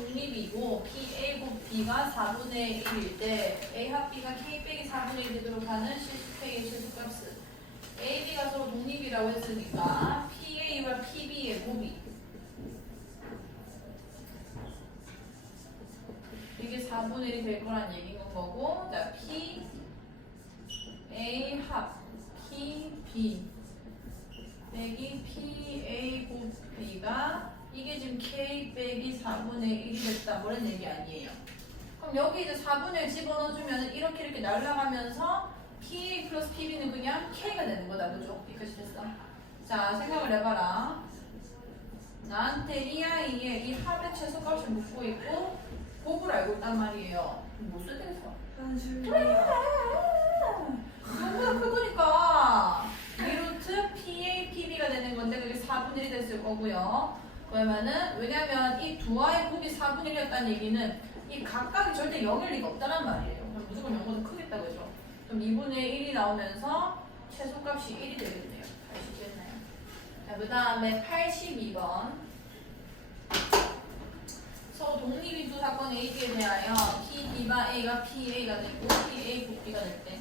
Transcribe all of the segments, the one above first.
독립이고 PA 곱 B가 4분의 1일 때 A 합 B가 K 빼기 4분의 1 되도록 하는 실수팩의 실수값은 A, B가 서로 독립이라고 했으니까 PA와 PB의 곱이. 이게 4분의 1이 될 거란 얘기인 거고 자 P A 합 P B 빼기 P 이게 지금 K 빼기 4분의 1이 됐다. 뭐란 얘기 아니에요. 그럼 여기 이제 4분의 1 집어넣어주면 이렇게 이렇게 날아가면서 PA 플러스 PB는 그냥 K가 되는 거다. 그죠? 여기까지 됐어 자 생각을 해봐라. 나한테 이 아이의 이 합의 최소값을 묻고 있고 곱을 알고 있단 말이에요. 못 쓰겠어? 한술이야. 이거보다 크니까. 루트 PA, PB가 되는 건데 그게 4분의 1이 됐을 거고요. 그러면은 왜냐면 이 두 아의 곱이 4분의 1이었다는 얘기는 이 각각이 절대 0일 리가 없다는 말이에요. 그럼 무조건 0보다 크겠다 그죠? 그럼 2분의 1이 나오면서 최소값이 1이 되겠네요. 아시겠나요? 자, 그 다음에 82번. 서로 독립인 두 사건 A, B에 대하여 P, B가 A가 PA가 되고 PA, 곱B가 될 때.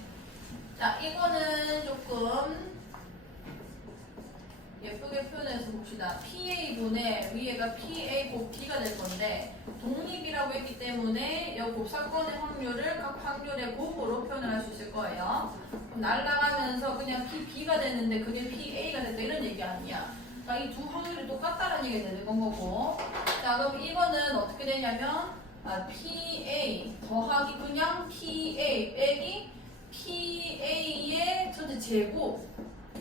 자, 이거는 조금 예쁘게 표현해서 봅시다. PA분의 위에가 PA 곱 B가 될 건데 독립이라고 했기 때문에 이 곱사건의 확률을 각 확률의 곱으로 표현을 할 수 있을 거예요. 그럼 날아가면서 그냥 P, B가 됐는데 그게 PA가 됐다 이런 얘기 아니야. 그러니까 이 두 확률이 똑같다는 얘기가 되는 건 거고 자 그럼 이거는 어떻게 되냐면 아, PA 더하기 그냥 PA 빼기 PA의 전체 제곱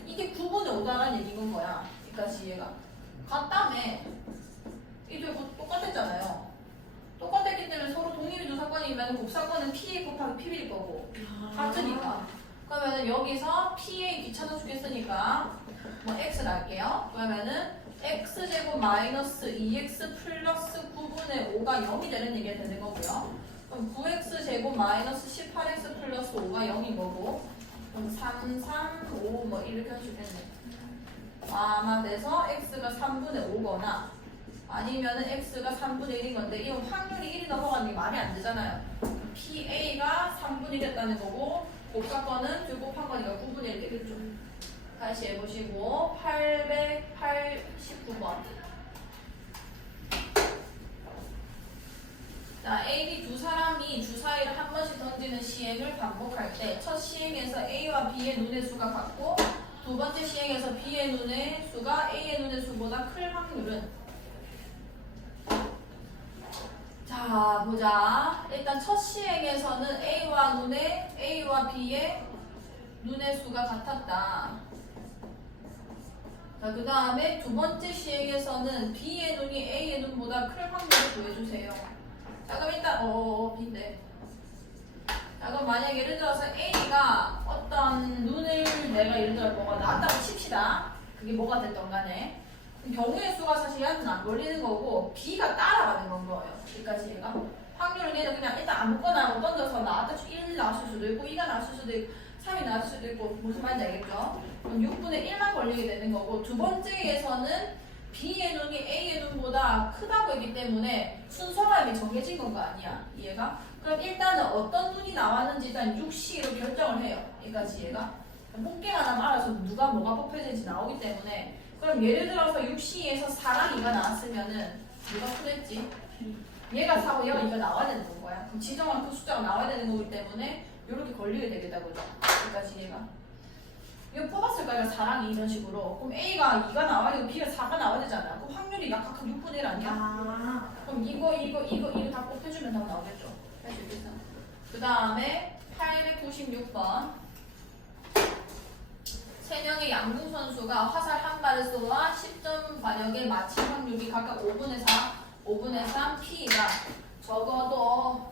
이게 9분의 5다라는 얘기인 건 거야. 여기까지 얘가. 같다며. 이도 똑같았잖아요. 똑같았기 때문에 서로 동일이 두 사건이면 곱사건은 PA 곱하기 PB일 거고. 같으니까. 그러면은 여기서 PA 귀찮아 죽겠으니까 뭐 X를 할게요. 그러면은 X제곱 마이너스 2X 플러스 9분의 5가 0이 되는 얘기가 되는 거고요. 그럼 9X제곱 마이너스 18X 플러스 5가 0인 거고 그럼 3, 3, 5 뭐 이렇게 할수 있겠네. 아마 돼서 x가 3분의 5거나 아니면은 x가 3분의 1인 건데 이건 확률이 1이 넘어가는 게 말이 안 되잖아요. PA가 3분의 1이었다는 거고 곱사건은 두 곱한 거니까 9분의 1 되겠죠. 다시 해보시고 889번. 자, A, B 두 사람이 주사위를 한 번씩 던지는 시행을 반복할 때 첫 시행에서 A와 B의 눈의 수가 같고 두 번째 시행에서 B의 눈의 수가 A의 눈의 수보다 클 확률은? 자 보자. 일단 첫 시행에서는 A와 눈의 A와 B의 눈의 수가 같았다. 자 그 다음에 두 번째 시행에서는 B의 눈이 A의 눈보다 클 확률을 구해주세요. 자 그럼 일단 어 B인데. 자 그럼 만약 예를 들어서 A가 어떤 눈을 내가 예를 들어 뭐가 나왔다고 칩시다. 그게 뭐가 됐던 간에. 경우의 수가 사실 얘한테는 안 걸리는 거고 B가 따라가는 건 거예요. 여기까지 얘가. 확률은 얘는 그냥 일단 아무거나 뭐 던져서 나왔다 1 나왔을 수도 있고 2가 나왔을 수도 있고 3이 나왔을 수도 있고 무슨 말인지 알겠죠? 그럼 6분의 1만 걸리게 되는 거고 두 번째에서는 B의 눈이 A의 눈보다 크다고 했기 때문에 순서감이 정해진 건 거 아니야 이해가? 그럼 일단은 어떤 눈이 나왔는지 일단 6시 로 결정을 해요. 여기까지 얘가 뽑기만 하면 알아서 누가 뭐가 뽑혀질지 나오기 때문에 그럼 예를 들어서 6시에서 4랑 2가 나왔으면은 누가 크겠지? 얘가 4고 얘가 2가 나와야 되는 거야 그럼 지정한 그 숫자가 나와야 되는 거기 때문에 이렇게 걸리게 되겠다 그죠? 여기까지 얘가 이거 뽑았을 거야 4랑 2 이런 식으로 그럼 A가 2가 나와야 되고 B가 4가 나와야 되잖아 그럼 확률이 약 각각 6분의 1 아니야? 아. 그럼 이거 이거 이거 이거 다 곱해주면 답 나오겠죠? 할수 있겠어. 그 다음에 896번 세 명의 양궁 선수가 화살 한 발을 쏘아 10점 반역에 맞힌 확률이 각각 5분의 4, 5분의 3, P가 적어도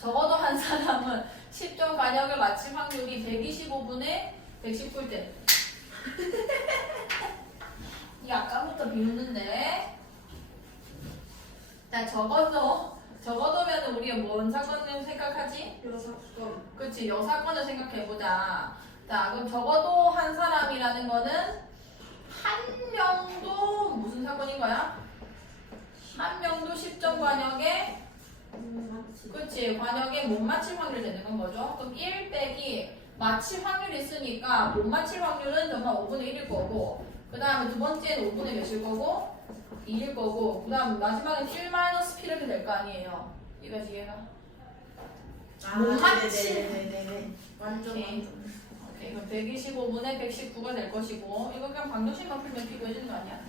적어도 한 사람은 10점 반역을 맞힌 확률이 125분의 119일 이 아까부터 비웃는데 자 적어도 적어도면 우리가 뭔 사건을 생각하지? 여사건. 그치 여사건을 생각해보자 자 그럼 적어도 한 사람이라는 거는 한 명도 무슨 사건인 거야? 한 명도 10점 관역에. 그치 관역에 못 맞힐 확률이 되는 건 거죠. 그럼 1 빼기 맞힐 확률이 있으니까 못 맞힐 확률은 정말 5분의 1일 거고 그 다음에 두 번째는 5분의 몇일 거고 2일 거고 그 다음 마지막엔 1 마이너스 P를 될거 아니에요. 이거지 얘가. 아, 못 맞지. 네네네네. 완전 오케이. 완전. 오케이 그럼 125분의 119가 될 것이고 이거 그냥 방정식만 풀면 구해지는 거 아니야?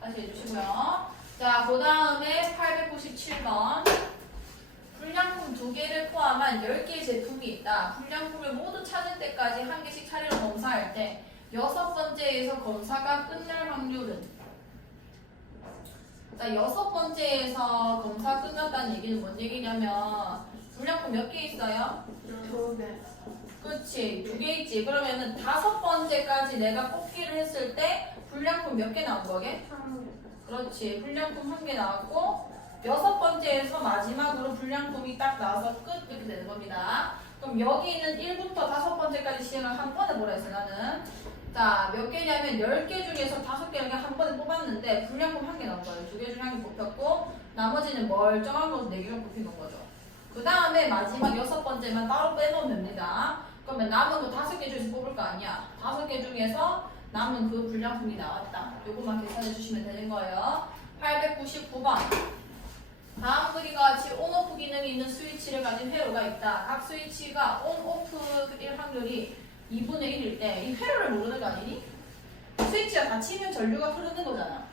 다시 해주시고요. 자, 그 다음에 897번. 불량품 두 개를 포함한 10개의 제품이 있다. 불량품을 모두 찾을 때까지 한 개씩 차례로 검사할 때 여섯 번째에서 검사가 끝날 확률은 자, 여섯 번째에서 검사 끝났다는 얘기는 뭔 얘기냐면 불량품 몇 개 있어요? 두 개. 그치. 두개 있지. 그러면은 다섯 번째까지 내가 뽑기를 했을 때 불량품 몇 개 나온 거게? 한 그렇지. 불량품 한 개 나왔고 여섯 번째에서 마지막으로 불량품이 딱 나와서 끝 이렇게 되는 겁니다. 그럼 여기 있는 1부터 다섯 번째까지 시행을 한 번에 뭐라 했어 나는? 자 몇 개냐면 10개 중에서 다섯 개 여기 한 번에 뽑았는데 불량품 한 개 나온 거예요. 두 개 중에 한 개 뽑혔고 나머지는 멀쩡한 거네 개가 뽑힌 거죠. 그 다음에 마지막 여섯 번째만 따로 빼놓으면 됩니다 그러면 남은 거 다섯 개 중에서 뽑을 거 아니야. 다섯 개 중에서 남은 그 불량품이 나왔다. 요것만 계산해 주시면 되는 거예요. 899번. 다음 그림과 같이 온오프 기능이 있는 스위치를 가진 회로가 있다. 각 스위치가 온오프일 확률이 2분의 1일 때 이 회로를 모르는 거 아니니? 스위치가 닫히면 전류가 흐르는 거잖아.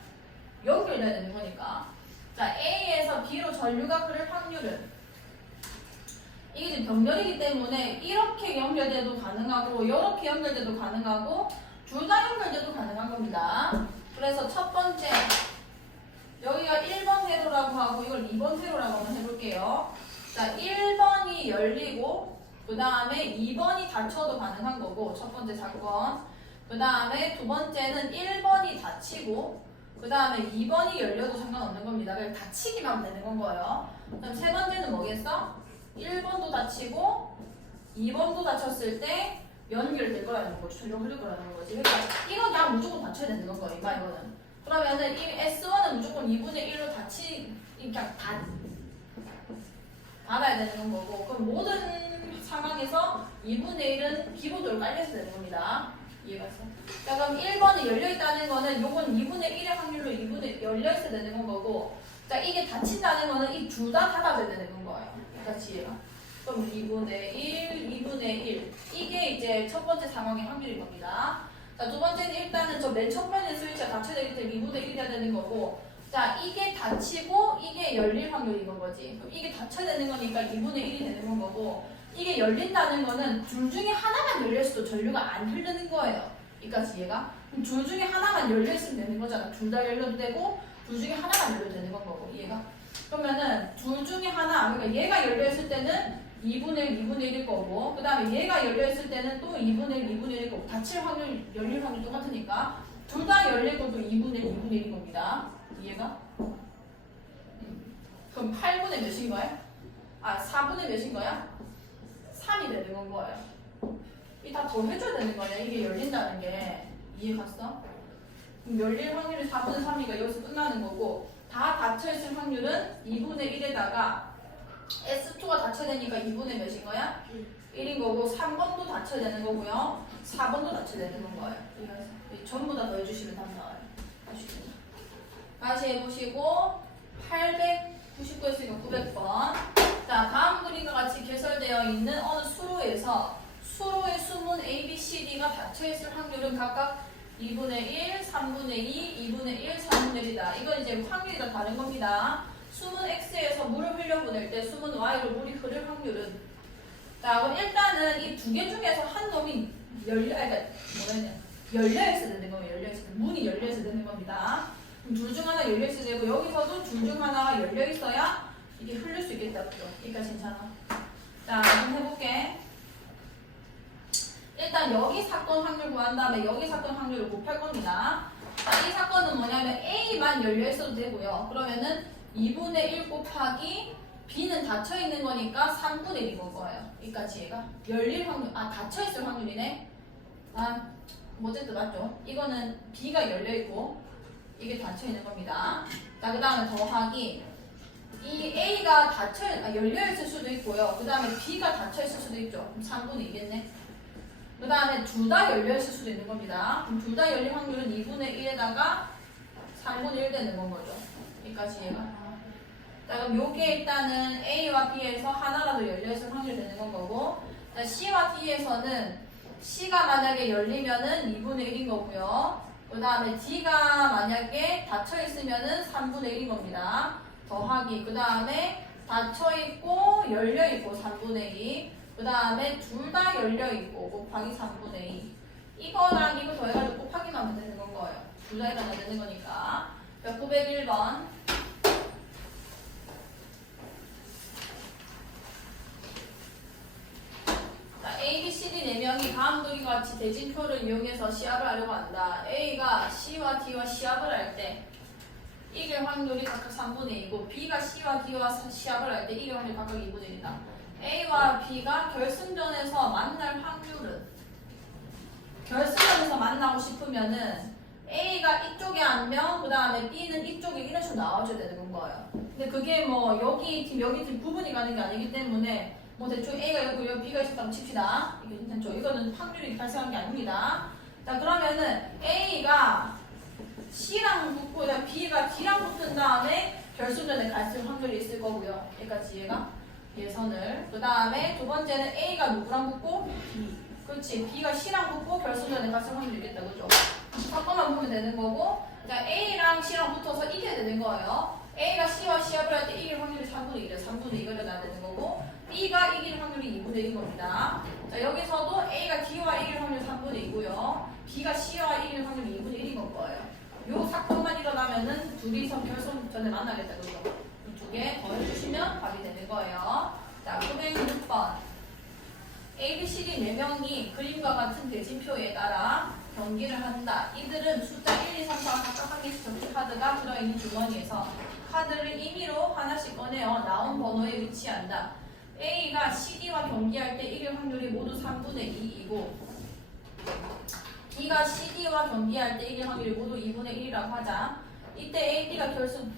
연결돼야 되는 거니까. 자, A에서 B로 전류가 흐를 확률은 이게 지금 병렬이기 때문에 이렇게 연결돼도 가능하고 이렇게 연결돼도 가능하고 둘 다 연결돼도 가능한 겁니다. 그래서 첫 번째 여기가 1번 회로라고 하고 이걸 2번 회로라고 한번 해볼게요. 자, 1번이 열리고 그 다음에 2번이 닫혀도 가능한 거고 첫 번째 사건. 그 다음에 두 번째는 1번이 닫히고 그 다음에 2번이 열려도 상관없는 겁니다. 그냥 닫히기만 되는 건 거예요. 그럼 세 번째는 뭐겠어? 1번도 닫히고 2번도 닫혔을 때 연결될 거라는 거지. 전류가 흐를 거라는 거지. 그러니까 이건 다 무조건 닫혀야 되는 건 거니까 이거는. 그러면은 이 S1은 무조건 2분의 1로 닫히 그냥 닫 닫아야 되는 거고 그럼 모든 상황에서 2분의 1은 기본적으로 깔려서 되는 겁니다. 이해가 있어? 자 그럼 1번이 열려 있다는 거는 요건 2분의 1의 확률로 2분의 열려 있어야 되는 건 거고 자 이게 닫힌다는 거는 이 둘 다 닫아야 되는 건 거예요. 같이 얘가. 그럼 2분의 1, 2분의 1 이게 이제 첫 번째 상황의 확률인 겁니다. 자, 두 번째는 일단은 저 맨 첫 번째 스위치가 닫혀야 되기 때문에 2분의 1이 돼야 되는 거고 자, 이게 닫히고 이게 열릴 확률인 건 거지. 그럼 이게 닫혀야 되는 거니까 2분의 1이 되는 건 거고 이게 열린다는 거는 둘 중에 하나만 열렸어도 전류가 안 흐르는 거예요. 여기까지 얘가. 그럼 둘 중에 하나만 열려 있으면 되는 거잖아. 둘 다 열려도 되고 둘 중에 하나만 열려도 되는 건 거고 얘가. 그러면은 둘 중에 하나, 그러니까 얘가 열려 있을 때는 2분의 1, 2분의 1일 거고 그 다음에 얘가 열려 있을 때는 또 2분의 1, 2분의 1일 거고 닫힐 확률, 열릴 확률 똑같으니까 둘 다 열릴 것도 2분의 1, 2분의 1인 겁니다. 이해가? 음. 그럼 8분의 몇인 거야? 아, 4분의 몇인 거야? 3이 되는 건 거예요. 이다 더 해줘야 되는 거냐? 이게 열린다는 게 이해 갔어? 그럼 열릴 확률이 4분의 3이니까 여기서 끝나는 거고 다 닫혀있을 확률은 2분의 1에다가 S2가 닫혀야 되니까 2분의 몇인 거야? 1인 거고 3번도 닫혀야 되는 거고요. 4번도 닫혀야 되는 건 거예요. 이해가서 전부 다 더해주시면 답 나와요. 아시겠죠? 다시 해보시고 899했으니까 900번. 자 다음 그림과 같이 개설되어 있는 어느 수로에서 수로의 수문 A, B, C, D가 닫혀있을 확률은 각각 2분의 1, 3분의 2, 2분의 1, 3분의 1이다. 이건 이제 확률이 다 다른 겁니다. 수문 X에서 물을 흘려보낼 때 수문 Y로 물이 흐를 확률은 자 그럼 일단은 이 두 개 중에서 한 놈이 열려, 아니 그러니까 뭐라 해야 되냐 열려 있어야 되는 거예요. 열려 있어야 되는 문이 열려 있어야 되는 겁니다. 둘 중 하나 열려 있어야 되고 여기서도 둘 중 하나가 열려 있어야 이게 흘릴 수 있겠다고요. 여기까지 괜찮아. 자 그럼 해볼게. 일단 여기 사건 확률 구한 다음에 여기 사건 확률을 곱할 겁니다. 자, 이 사건은 뭐냐면 A만 열려 있어도 되고요. 그러면은 2분의 1 곱하기 B는 닫혀 있는 거니까 3분의 1인 거예요. 여기까지 얘가 열릴 확률, 아 닫혀 있을 확률이네. 아, 뭐 어쨌든 맞죠? 이거는 B가 열려 있고 이게 닫혀 있는 겁니다. 자, 그 다음에 더하기. 이 A가 닫혀, 아, 열려있을 수도 있고요. 그 다음에 B가 닫혀있을 수도 있죠. 그럼 3분의 2겠네. 그 다음에 둘 다 열려있을 수도 있는 겁니다. 그럼 둘 다 열릴 확률은 2분의 1에다가 3분의 1 되는 건 거죠. 여기까지 얘가. 자, 그럼 요게 일단은 A와 B에서 하나라도 열려있을 확률이 되는 건 거고, 자, C와 D에서는 C가 만약에 열리면은 2분의 1인 거고요. 그 다음에 D가 만약에 닫혀 있으면은 3분의 1인 겁니다. 더하기. 그 다음에 닫혀 있고 열려 있고 3분의 2. 그 다음에 둘 다 열려 있고 곱하기 3분의 2. 이거랑 이거 더해가지고 곱하기만 하면 되는 건 거예요. 둘 다 일어나야 되는 거니까. 자, 901번. 자, A, B, C, D 네 명이 다음과 같이 대진표를 이용해서 시합을 하려고 한다. A가 C와 D와 시합을 할 때 이길 확률이 각각 3분의 2고 B가 C와 D와 시합을 할 때 이길 확률이 각각 2분의 1이다. A와 B가 결승전에서 만날 확률은 결승전에서 만나고 싶으면은 A가 이쪽에 앉으면 그 다음에 B는 이쪽에 이런 식으로 나와줘야 되는 거예요. 근데 그게 뭐 여기 팀 여기 팀 구분이 가는 게 아니기 때문에 뭐 대충 A가 여기 여기 B가 있었다고 칩시다. 이게 괜찮죠? 이거는 확률이 발생한 게 아닙니다. 자 그러면은 A가 C랑 붙고 B가 D랑 붙은 다음에 결승전에 갈수 있는 확률이 있을 거고요. 여기까지 얘가 예선을. 그 다음에 두 번째는 A가 누구랑 붙고 B. 그렇지. B가 C랑 붙고 결승전에 갔을 확률이 있겠다. 그죠? 사건만 보면 되는 거고. 자, A랑 C랑 붙어서 이겨야 되는 거예요. A가 C와 시합을 할 때 이길 확률이 3분의 1에 3분의 2가 일어나야 되는 거고. B가 이길 확률이 2분의 1인 겁니다. 자, 여기서도 A가 D와 이길 확률 3분의 2고요. B가 C와 이길 확률이 2분의 1인 건 거예요. 요 사건만 일어나면은 둘이서 결승전에 만나겠다. 그죠? 두 개 더해주시면 답이 되는 거예요. 자, 906번. A, B, C, D 4명이 그림과 같은 대진표에 따라 경기를 한다. 이들은 숫자 1, 2, 3, 4 각각 한 개씩 적힌 카드가 들어있는 주머니에서 카드를 임의로 하나씩 꺼내어 나온 번호에 위치한다. A가 CD와 경기할 때 이길 확률이 모두 3분의 2이고 B가 CD와 경기할 때 이길 확률이 모두 2분의 1이라고 하자. 이때 A, B가 결승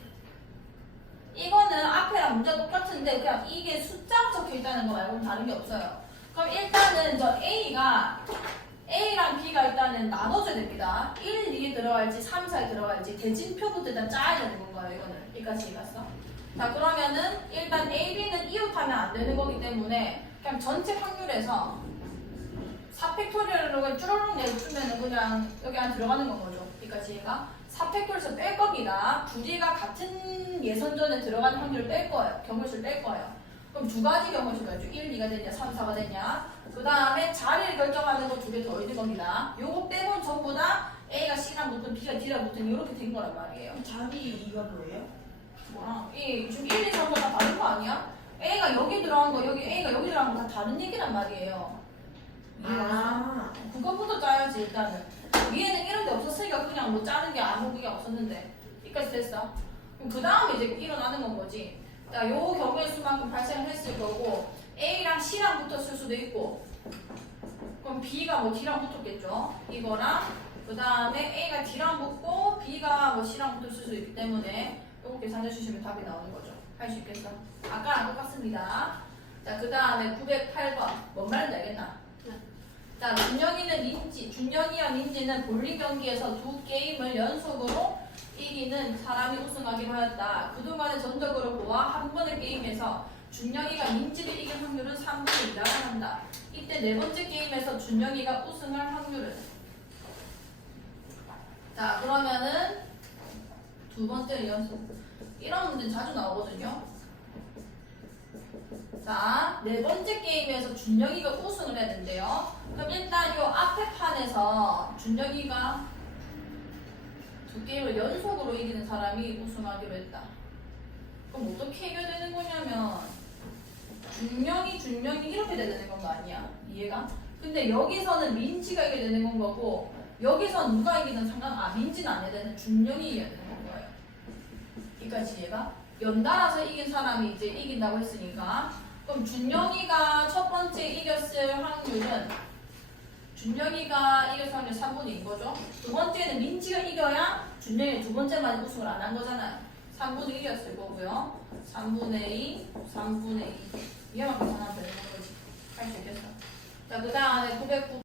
이거는 앞에랑 문제 똑같은데 그냥 이게 숫자가 적혀 있다는 거 말고는 다른 게 없어요. 그럼 일단은 저 A가 A랑 B가 일단은 나눠줘야 됩니다. 1, 2에 들어갈지 3, 4에 들어갈지 대진표부터 일단 짜야 되는 건가요, 이거는. 여기까지 읽었어? 자, 그러면은 일단 A, B는 이웃하면 안 되는 거기 때문에 그냥 전체 확률에서 4팩토리얼로 그냥 쭈르륵 내주면은 그냥 여기 안에 들어가는 건 거죠. 여기까지 얘가 4팩토리얼에서 뺄 겁니다. 두 개가 같은 예선전에 들어가는 확률을 뺄 거예요. 경우수를 뺄 거예요. 그럼 두 가지 경우수가 있죠. 1, 2가 되냐, 3, 4가 되냐. 그 다음에 자리를 결정하는 거 두 개 더 있는 겁니다. 요거 빼곤 전부 다 A가 C랑 붙은 B가 D랑 붙은 이렇게 된 거란 말이에요. 자리 이가 뭐예요? 뭐랑 이 지금 1, 2, 3, 4다 다른 거 아니야? A가 여기 들어간 거, 여기 A가 여기 들어간 거 다 다른 얘기란 말이에요. 아, 그것부터 짜야지 일단은 위에는 이런 데 없었으니까 그냥 뭐 짜는 게 아무 그게 없었는데 여기까지 됐어. 그럼 그 다음에 이제 일어나는 건 거지? 자, 요 경우의 수만큼 발생을 했을 거고 A랑 C랑 붙었을 수도 있고 그럼 B가 뭐 D랑 붙었겠죠? 이거랑 그 다음에 A가 D랑 붙고 B가 뭐 C랑 붙을 수도 있기 때문에 요거 계산해 주시면 답이 나오는 거죠. 할 수 있겠어? 아까랑 똑같습니다. 자 그 다음에 908번. 뭔 말인지 알겠나? 자, 준영이는 민지, 준영이와 민지는 볼링 경기에서 두 게임을 연속으로 이기는 사람이 우승하기로 하였다. 그동안의 전적으로 보아 한 번의 게임에서 준영이가 민지를 이길 확률은 3분의 2라고 한다. 이때 네 번째 게임에서 준영이가 우승할 확률은 자, 그러면은 두 번째 연속. 이런 문제 자주 나오거든요. 자, 네 번째 게임에서 준영이가 우승을 했는데요. 그럼 일단 요 앞에 판에서 준영이가 두 게임을 연속으로 이기는 사람이 우승하기로 했다. 그럼 어떻게 해결되는 거냐면 준영이 준영이 이렇게 되는 건 거 아니야? 이해가? 근데 여기서는 민지가 이겨야 되는 건 거고 여기서 누가 이기든 상관 아 민지는 안 해야 되는 준영이 이겨야 되는 건 거예요. 여기까지 이해가? 연달아서 이긴 사람이 이제 이긴다고 했으니까 그럼 준영이가 첫 번째 이겼을 확률은 준영이가 이겼을 확률 3분의 2인 거죠. 두 번째는 민지가 이겨야 준영이 두 번째만 우승을 안 한 거잖아요. 3분의 1이었을 거고요. 3분의 2, 3분의 2. 이해만 계산하면 되는 거지. 할 수 있겠어. 자, 그 다음에 909.